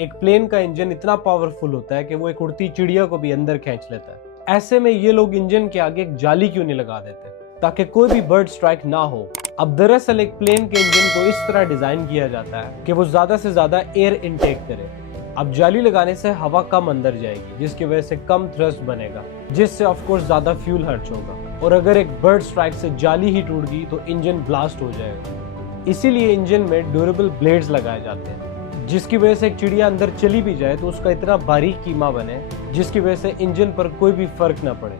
एक प्लेन का इंजन इतना पावरफुल होता है कि वो एक उड़ती चिड़िया को भी अंदर खींच लेता है। ऐसे में ये लोग इंजन के आगे एक जाली क्यों नहीं लगा देते ताकि कोई भी बर्ड स्ट्राइक ना हो। अब दरअसल एक प्लेन के इंजन को इस तरह डिजाइन किया जाता है कि वो ज्यादा से ज्यादा एयर इनटेक करे। अब जाली लगाने से हवा कम अंदर जाएगी जिसकी वजह से कम थ्रस्ट बनेगा, जिससे ऑफ कोर्स ज्यादा फ्यूल खर्च होगा। और अगर एक बर्ड स्ट्राइक से जाली ही टूट गई तो इंजन ब्लास्ट हो जाएगा। इसीलिए इंजन में ड्यूरेबल ब्लेड्स लगाए जाते हैं जिसकी वजह से एक चिड़िया अंदर चली भी जाए तो उसका इतना बारीक कीमा बने जिसकी वजह से इंजन पर कोई भी फर्क ना पड़े।